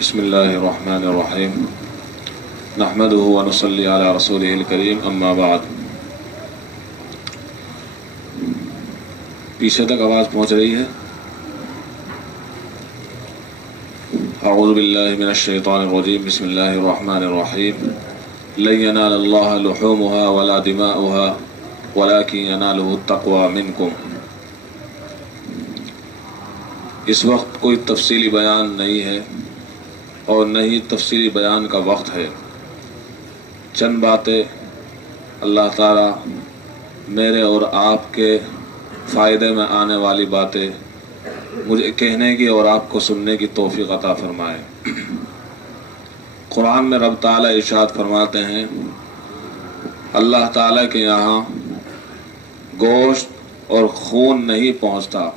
بسم اللہ الرحمن الرحیم نحمده ونصلی علی رسولہ الکریم اما بعد۔ پیچھے تک آواز پہنچ رہی ہے؟ اعوذ باللہ من الشیطان الرجیم بسم اللہ الرحمن الرحیم لن ینال اللہ لحومها ولا دماؤها ولکن ینالہ التقوی منکم۔ اس وقت کوئی تفصیلی بیان نہیں ہے اور نہ ہی تفصیلی بیان کا وقت ہے۔ چند باتیں اللہ تعالیٰ میرے اور آپ کے فائدے میں آنے والی باتیں مجھے کہنے کی اور آپ کو سننے کی توفیق عطا فرمائے۔ قرآن میں رب تعالیٰ ارشاد فرماتے ہیں، اللہ تعالیٰ کے یہاں گوشت اور خون نہیں پہنچتا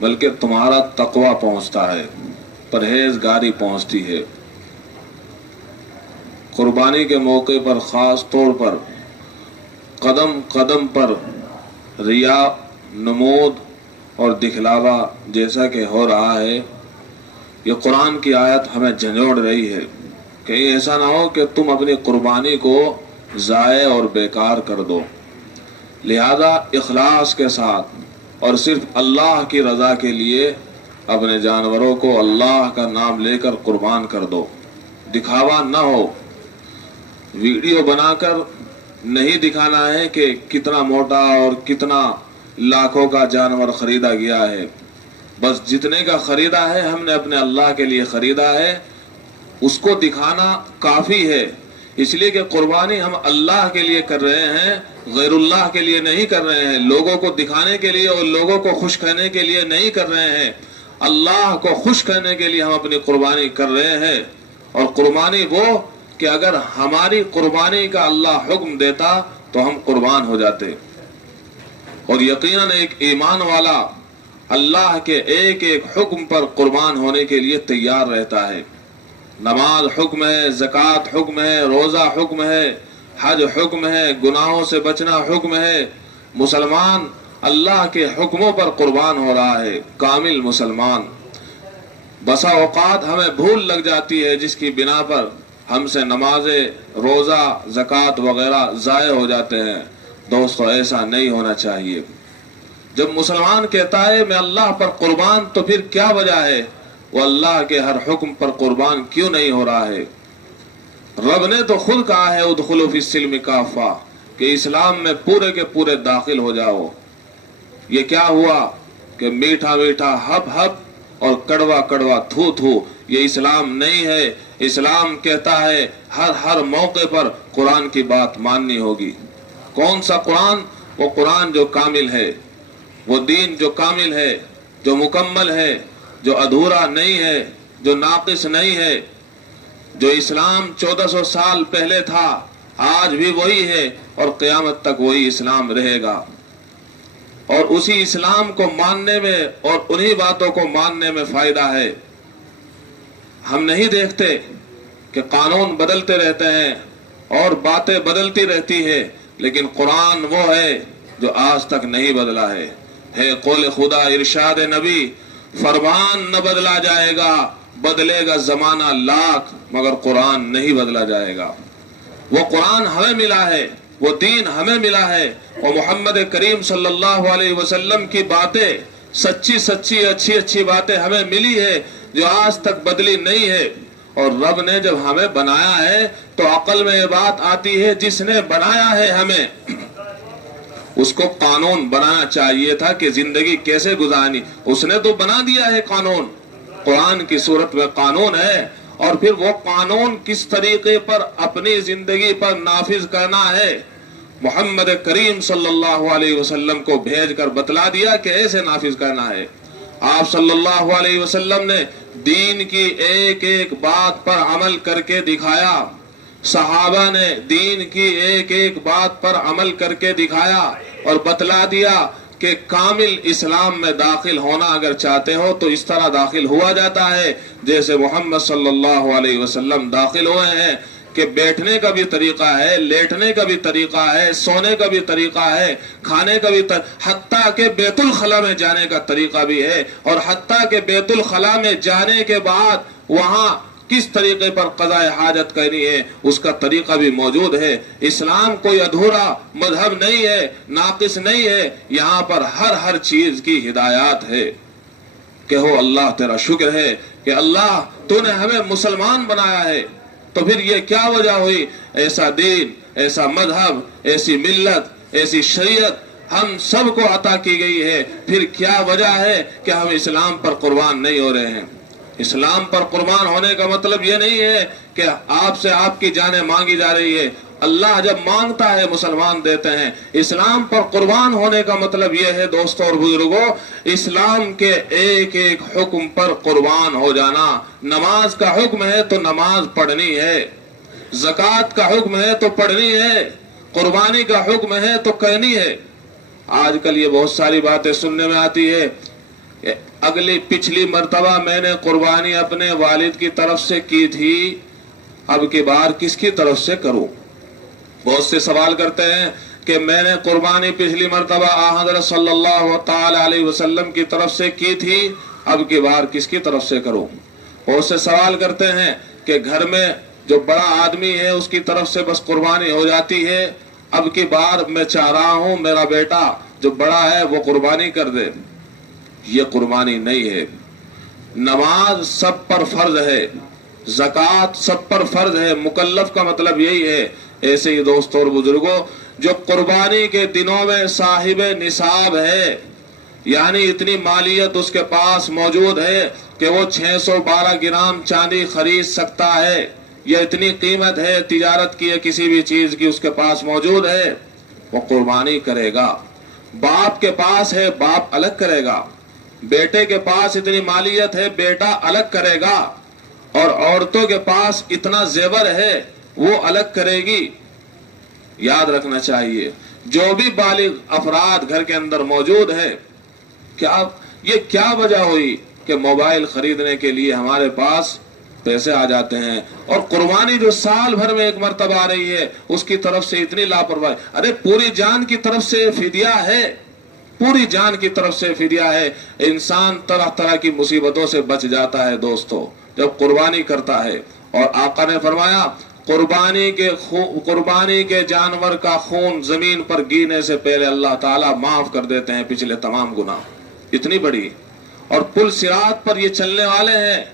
بلکہ تمہارا تقوی پہنچتا ہے، پرہیزگاری پہنچتی ہے۔ قربانی کے موقع پر خاص طور پر قدم قدم پر ریا، نمود اور دکھلاوا جیسا کہ ہو رہا ہے، یہ قرآن کی آیت ہمیں جھنجھوڑ رہی ہے کہ ایسا نہ ہو کہ تم اپنی قربانی کو ضائع اور بیکار کر دو۔ لہذا اخلاص کے ساتھ اور صرف اللہ کی رضا کے لیے اپنے جانوروں کو اللہ کا نام لے کر قربان کر دو۔ دکھاوا نہ ہو، ویڈیو بنا کر نہیں دکھانا ہے کہ کتنا موٹا اور کتنا لاکھوں کا جانور خریدا گیا ہے۔ بس جتنے کا خریدا ہے ہم نے اپنے اللہ کے لیے خریدا ہے، اس کو دکھانا کافی ہے۔ اس لیے کہ قربانی ہم اللہ کے لیے کر رہے ہیں، غیر اللہ کے لیے نہیں کر رہے ہیں، لوگوں کو دکھانے کے لیے اور لوگوں کو خوش کرنے کے لیے نہیں کر رہے ہیں، اللہ کو خوش کرنے کے لیے ہم اپنی قربانی کر رہے ہیں۔ اور قربانی وہ کہ اگر ہماری قربانی کا اللہ حکم دیتا تو ہم قربان ہو جاتے۔ اور یقیناً ایک ایمان والا اللہ کے ایک ایک حکم پر قربان ہونے کے لیے تیار رہتا ہے۔ نماز حکم ہے، زکوٰۃ حکم ہے، روزہ حکم ہے، حج حکم ہے، گناہوں سے بچنا حکم ہے۔ مسلمان اللہ کے حکموں پر قربان ہو رہا ہے، کامل مسلمان۔ بسا اوقات ہمیں بھول لگ جاتی ہے جس کی بنا پر ہم سے نمازیں، روزہ، زکوٰۃ وغیرہ ضائع ہو جاتے ہیں۔ دوستو، ایسا نہیں ہونا چاہیے۔ جب مسلمان کہتا ہے میں اللہ پر قربان، تو پھر کیا وجہ ہے وہ اللہ کے ہر حکم پر قربان کیوں نہیں ہو رہا ہے؟ رب نے تو خود کہا ہے ادخلوا فی السلم کافہ، کہ اسلام میں پورے کے پورے داخل ہو جاؤ۔ یہ کیا ہوا کہ میٹھا میٹھا ہپ ہپ اور کڑوا کڑوا تھو تھو، یہ اسلام نہیں ہے۔ اسلام کہتا ہے ہر موقع پر قرآن کی بات ماننی ہوگی۔ کون سا قرآن؟ وہ قرآن جو کامل ہے، وہ دین جو کامل ہے، جو مکمل ہے، جو ادھورا نہیں ہے، جو ناقص نہیں ہے۔ جو اسلام 1400 سال پہلے تھا آج بھی وہی ہے اور قیامت تک وہی اسلام رہے گا۔ اور اسی اسلام کو ماننے میں اور انہی باتوں کو ماننے میں فائدہ ہے۔ ہم نہیں دیکھتے کہ قانون بدلتے رہتے ہیں اور باتیں بدلتی رہتی ہے، لیکن قرآن وہ ہے جو آج تک نہیں بدلا ہے۔ ہے قول خدا، ارشاد نبی، فرمان نہ بدلا جائے گا، بدلے گا زمانہ لاکھ مگر قرآن نہیں بدلا جائے گا۔ وہ قرآن ہمیں ملا ہے، وہ دین ہمیں ملا ہے، اور محمد کریم صلی اللہ علیہ وسلم کی باتیں سچی سچی اچھی اچھی باتیں ہمیں ملی ہے جو آج تک بدلی نہیں ہے۔ اور رب نے جب ہمیں بنایا ہے تو عقل میں یہ بات آتی ہے جس نے بنایا ہے ہمیں، اس کو قانون بنانا چاہیے تھا کہ زندگی کیسے گزارنی۔ اس نے تو بنا دیا ہے قانون، قرآن کی صورت میں قانون ہے، اور پھر وہ قانون کس طریقے پر اپنی زندگی پر نافذ کرنا ہے محمد کریم صلی اللہ علیہ وسلم کو بھیج کر بتلا دیا کہ ایسے نافذ کرنا ہے۔ آپ صلی اللہ علیہ وسلم نے دین کی ایک ایک بات پر عمل کر کے دکھایا، صحابہ نے دین کی ایک ایک بات پر عمل کر کے دکھایا اور بتلا دیا کہ کامل اسلام میں داخل ہونا اگر چاہتے ہو تو اس طرح داخل ہوا جاتا ہے جیسے محمد صلی اللہ علیہ وسلم داخل ہوئے ہیں، کہ بیٹھنے کا بھی طریقہ ہے، لیٹنے کا بھی طریقہ ہے، سونے کا بھی طریقہ ہے، کھانے کا بھی حتیٰ کہ بیت الخلا میں جانے کا طریقہ بھی ہے، اور حتیٰ کہ بیت الخلا میں جانے کے بعد وہاں کس طریقے پر قضاء حاجت کرنی ہے اس کا طریقہ بھی موجود ہے۔ اسلام کوئی ادھورا مذہب نہیں ہے، ناقص نہیں ہے، یہاں پر ہر چیز کی ہدایات ہے۔ کہو اللہ تیرا شکر ہے کہ اللہ تو نے ہمیں مسلمان بنایا ہے، تو پھر یہ کیا وجہ ہوئی؟ ایسا دین، ایسا مذہب، ایسی ملت، ایسی شریعت ہم سب کو عطا کی گئی ہے، پھر کیا وجہ ہے کہ ہم اسلام پر قربان نہیں ہو رہے ہیں؟ اسلام پر قربان ہونے کا مطلب یہ نہیں ہے کہ آپ سے آپ کی جانیں مانگی جا رہی ہے، اللہ جب مانگتا ہے مسلمان دیتے ہیں۔ اسلام پر قربان ہونے کا مطلب یہ ہے دوستو اور بزرگوں، اسلام کے ایک ایک حکم پر قربان ہو جانا۔ نماز کا حکم ہے تو نماز پڑھنی ہے، زکوٰۃ کا حکم ہے تو پڑھنی ہے، قربانی کا حکم ہے تو کرنی ہے۔ آج کل یہ بہت ساری باتیں سننے میں آتی ہے، پچھلی مرتبہ میں نے قربانی اپنے والد کی طرف سے کی تھی، اب کی بار کس کی طرف سے کروں؟ بہت سے سوال کرتے ہیں کہ میں نے قربانی پچھلی مرتبہ حضرت صلی اللہ تعالی علیہ وسلم کی طرف سے کی تھی، اب کی بار کس کی طرف سے کروں؟ بہت سے سوال کرتے ہیں کہ گھر میں جو بڑا آدمی ہے اس کی طرف سے بس قربانی ہو جاتی ہے، اب کی بار میں چاہ رہا ہوں میرا بیٹا جو بڑا ہے وہ قربانی کر دے۔ یہ قربانی نہیں ہے۔ نماز سب پر فرض ہے، زکوٰۃ سب پر فرض ہے، مکلف کا مطلب یہی ہے۔ ایسے ہی دوستوں اور بزرگوں، جو قربانی کے دنوں میں صاحب نصاب ہے، یعنی اتنی مالیت اس کے پاس موجود ہے کہ وہ 612 گرام چاندی خرید سکتا ہے، یا اتنی قیمت ہے تجارت کی یا کسی بھی چیز کی اس کے پاس موجود ہے، وہ قربانی کرے گا۔ باپ کے پاس ہے، باپ الگ کرے گا۔ بیٹے کے پاس اتنی مالیت ہے، بیٹا الگ کرے گا۔ اور عورتوں کے پاس اتنا زیور ہے، وہ الگ کرے گی۔ یاد رکھنا چاہیے جو بھی بالغ افراد گھر کے اندر موجود ہے، یہ کیا وجہ ہوئی کہ موبائل خریدنے کے لیے ہمارے پاس پیسے آ جاتے ہیں، اور قربانی جو سال بھر میں ایک مرتبہ آ رہی ہے اس کی طرف سے اتنی لاپرواہی۔ ارے پوری جان کی طرف سے فدیہ ہے، پوری جان کی طرف سے فدیہ ہے۔ انسان طرح طرح کی مصیبتوں سے بچ جاتا ہے دوستو جب قربانی کرتا ہے۔ اور آقا نے فرمایا قربانی کے جانور کا خون زمین پر گرنے سے پہلے اللہ تعالیٰ معاف کر دیتے ہیں پچھلے تمام گناہ۔ اتنی بڑی، اور پل صراط پر یہ چلنے والے ہیں،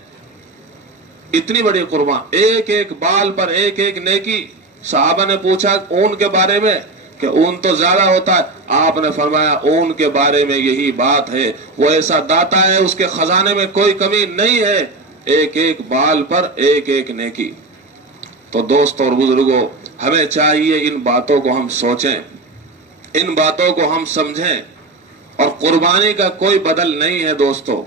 اتنی بڑی قربان، ایک ایک بال پر ایک ایک نیکی۔ صحابہ نے پوچھا اون کے بارے میں کہ اون تو زیادہ ہوتا ہے، آپ نے فرمایا اون کے بارے میں یہی بات ہے، وہ ایسا داتا ہے اس کے خزانے میں کوئی کمی نہیں ہے، ایک ایک بال پر ایک ایک نیکی۔ تو دوستوں اور بزرگوں، ہمیں چاہیے ان باتوں کو ہم سوچیں، ان باتوں کو ہم سمجھیں، اور قربانی کا کوئی بدل نہیں ہے دوستو۔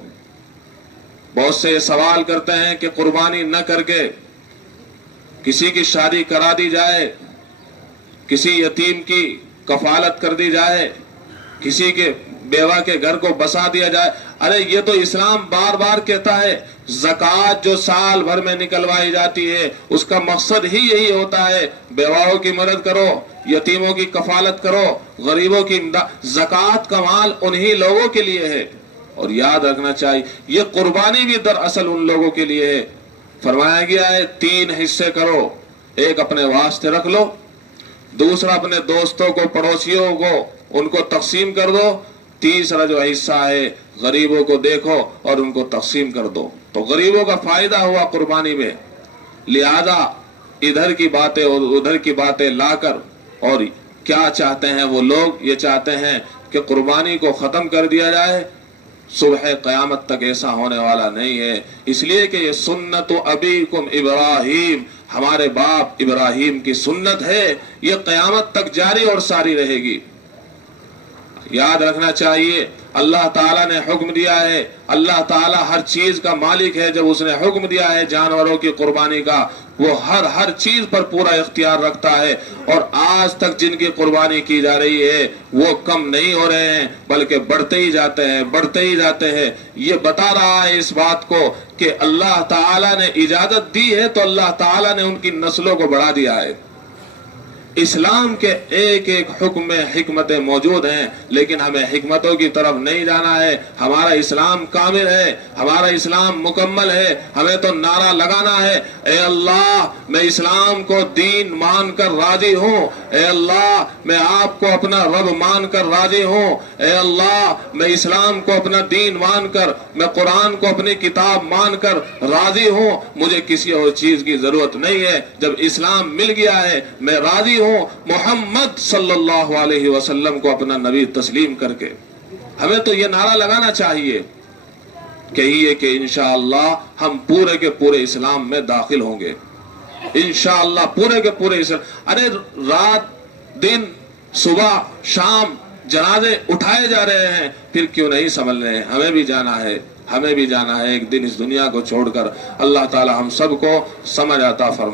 بہت سے سوال کرتے ہیں کہ قربانی نہ کر کے کسی کی شادی کرا دی جائے، کسی یتیم کی کفالت کر دی جائے، کسی کے بیوہ کے گھر کو بسا دیا جائے۔ ارے یہ تو اسلام بار بار کہتا ہے، زکوٰۃ جو سال بھر میں نکلوائی جاتی ہے اس کا مقصد ہی یہی ہوتا ہے، بیواؤں کی مدد کرو، یتیموں کی کفالت کرو، غریبوں کی امداد۔ زکوٰۃ کا مال انہی لوگوں کے لیے ہے۔ اور یاد رکھنا چاہیے یہ قربانی بھی دراصل ان لوگوں کے لیے ہے۔ فرمایا گیا ہے 3 حصے کرو، ایک اپنے واسطے رکھ لو، دوسرا اپنے دوستوں کو، پڑوسیوں کو، ان کو تقسیم کر دو، تیسرا جو حصہ ہے غریبوں کو دیکھو اور ان کو تقسیم کر دو۔ تو غریبوں کا فائدہ ہوا قربانی میں۔ لہذا ادھر کی باتیں اور ادھر کی باتیں لا کر، اور کیا چاہتے ہیں وہ لوگ؟ یہ چاہتے ہیں کہ قربانی کو ختم کر دیا جائے، صبح قیامت تک ایسا ہونے والا نہیں ہے، اس لیے کہ یہ سنت ابیکم ابراہیم، ہمارے باپ ابراہیم کی سنت ہے، یہ قیامت تک جاری اور ساری رہے گی۔ یاد رکھنا چاہیے اللہ تعالیٰ نے حکم دیا ہے، اللہ تعالیٰ ہر چیز کا مالک ہے، جب اس نے حکم دیا ہے جانوروں کی قربانی کا، وہ ہر چیز پر پورا اختیار رکھتا ہے، اور آج تک جن کی قربانی کی جا رہی ہے وہ کم نہیں ہو رہے ہیں بلکہ بڑھتے ہی جاتے ہیں، بڑھتے ہی جاتے ہیں۔ یہ بتا رہا ہے اس بات کو کہ اللہ تعالیٰ نے اجازت دی ہے تو اللہ تعالیٰ نے ان کی نسلوں کو بڑھا دیا ہے۔ اسلام کے ایک ایک حکم میں حکمتیں موجود ہیں، لیکن ہمیں حکمتوں کی طرف نہیں جانا ہے۔ ہمارا اسلام کامل ہے، ہمارا اسلام مکمل ہے، ہمیں تو نعرہ لگانا ہے، اے اللہ میں اسلام کو دین مان کر راضی ہوں، اے اللہ میں آپ کو اپنا رب مان کر راضی ہوں، اے اللہ میں اسلام کو اپنا دین مان کر، میں قرآن کو اپنی کتاب مان کر راضی ہوں، مجھے کسی اور چیز کی ضرورت نہیں ہے۔ جب اسلام مل گیا ہے میں راضی ہوں محمد صلی اللہ علیہ وسلم کو اپنا نبی تسلیم کر کے۔ ہمیں تو یہ نعرہ لگانا چاہیے کہ انشاءاللہ ہم پورے کے پورے اسلام میں داخل ہوں گے، انشاءاللہ پورے کے پورے اسلام۔ ارے رات دن صبح شام جنازے اٹھائے جا رہے ہیں، پھر کیوں نہیں سمجھ رہے ہیں؟ ہمیں بھی جانا ہے، ہمیں بھی جانا ہے ایک دن اس دنیا کو چھوڑ کر۔ اللہ تعالی ہم سب کو سمجھ عطا فرمائے۔